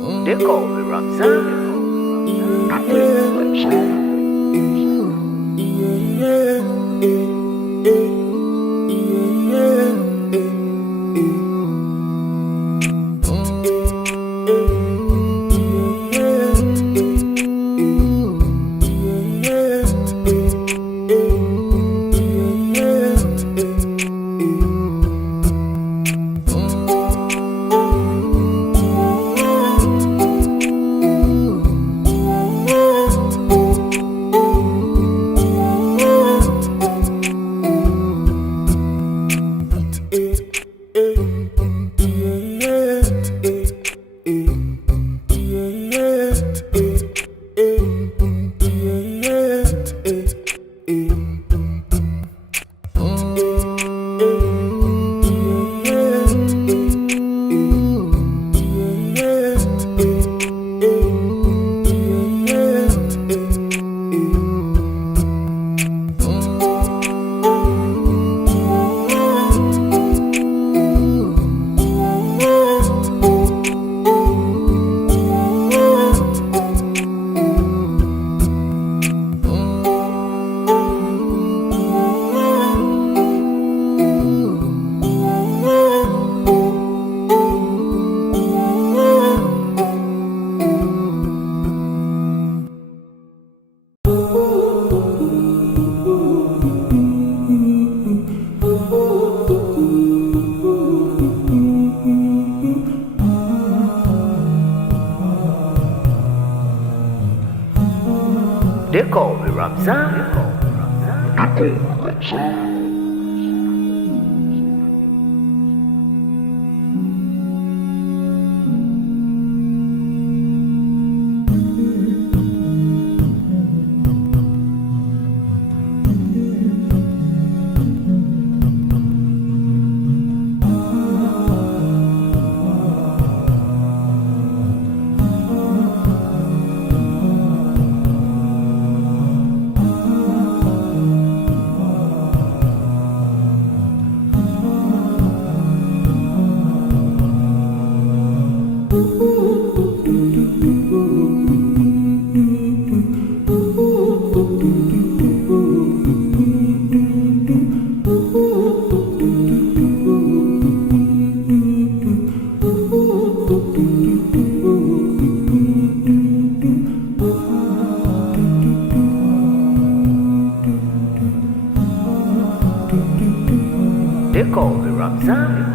They call me Ramzan. They call me Ramzan. They call me Ramzan.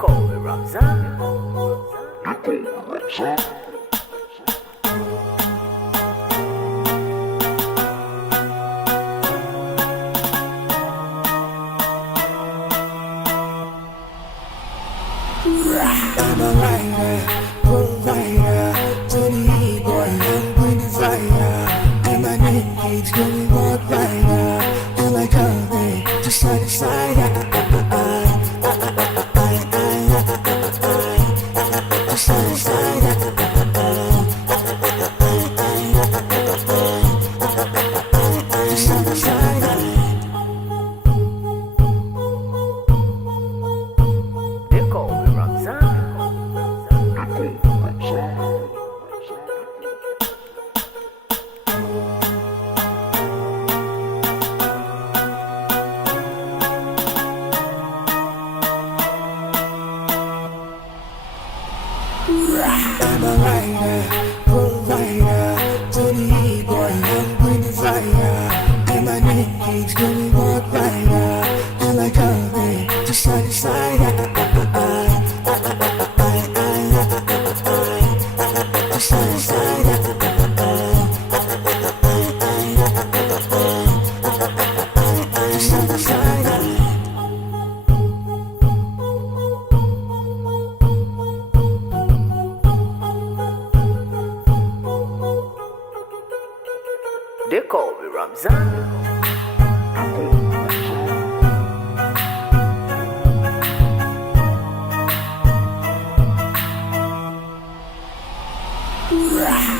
call me Ramzan. I'm a writer, provider, to the boy, I'm going to fire. And my name keeps going walk rider, and like a just side to side. Just side to side. Just side to side. They call me Ramzan. I'm a writer, provider, to the boy, I'm going to fire. And my name keeps going walk rider, and like a just side to side. Just side to side. Just side to side. They call me Ramzan.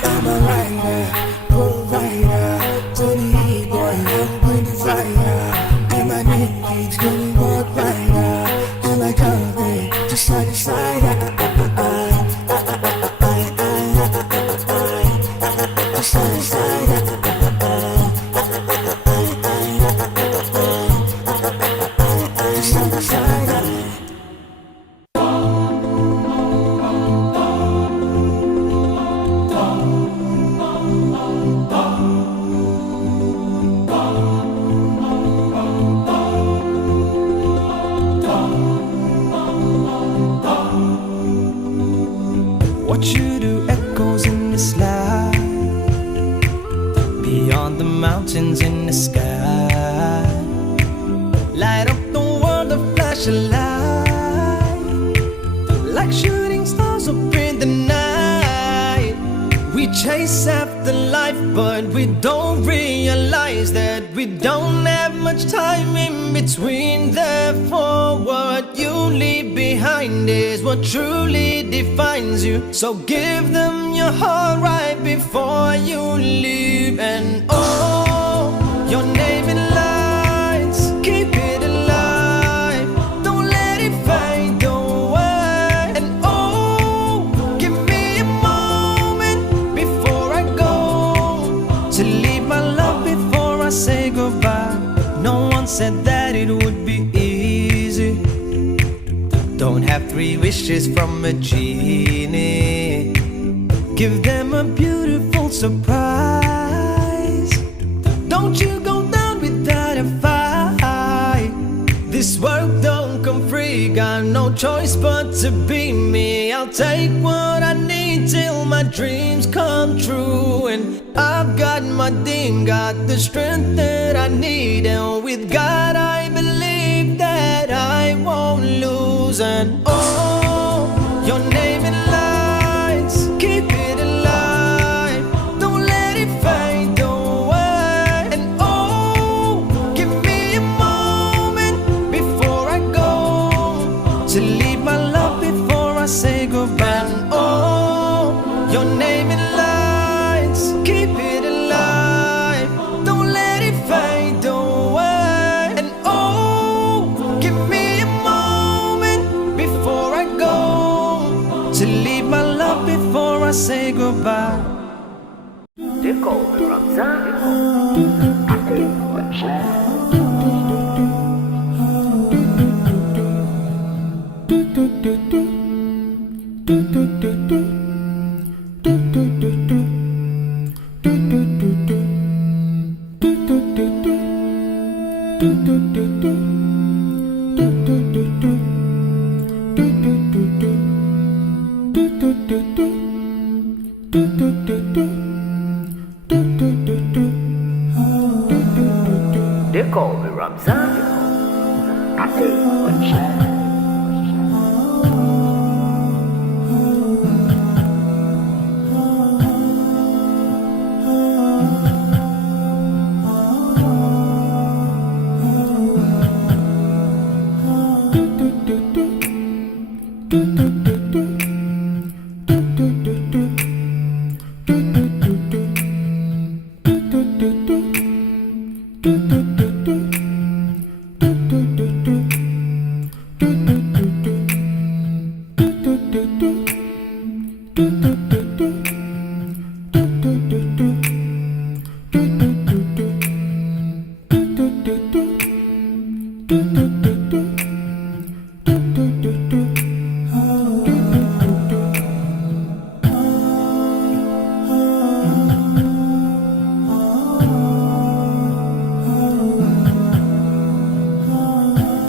I'm a writer, provider, to the boy, I'm going to fire. And my name keeps going walk rider, and like a just side to side. Just side to side. Just side to side. What you do echoes in the slide, beyond the mountains in the sky. Light up the world, a flash of light, like shooting stars up in the night. We chase after life, but we don't realize that we don't have much time in between. Therefore, what you leave behind is what truly defines you. So give them your heart right before you leave. And oh, your name in lights, keep it alive, don't let it fade away. And oh, give me a moment before I go, to leave my love before I say goodbye. No one said that it would be easy. Don't have 3 wishes from a genie. Give them a beautiful surprise. Don't you go down without a fight. This world don't come free, got no choice but to be me. I'll take what I need till my dreams come true. And I've got my dream, got the strength that I need. And with God I believe that I won't lose. And oh, your name in lights, keep it alive, don't let it fade away. And oh, give me a moment before I go, to leave my love before I say goodbye. And oh, your name in lights, keep it alive, don't let it fade away. And oh, give me a moment before I go, to leave my love before I say goodbye. They call me Ramzan.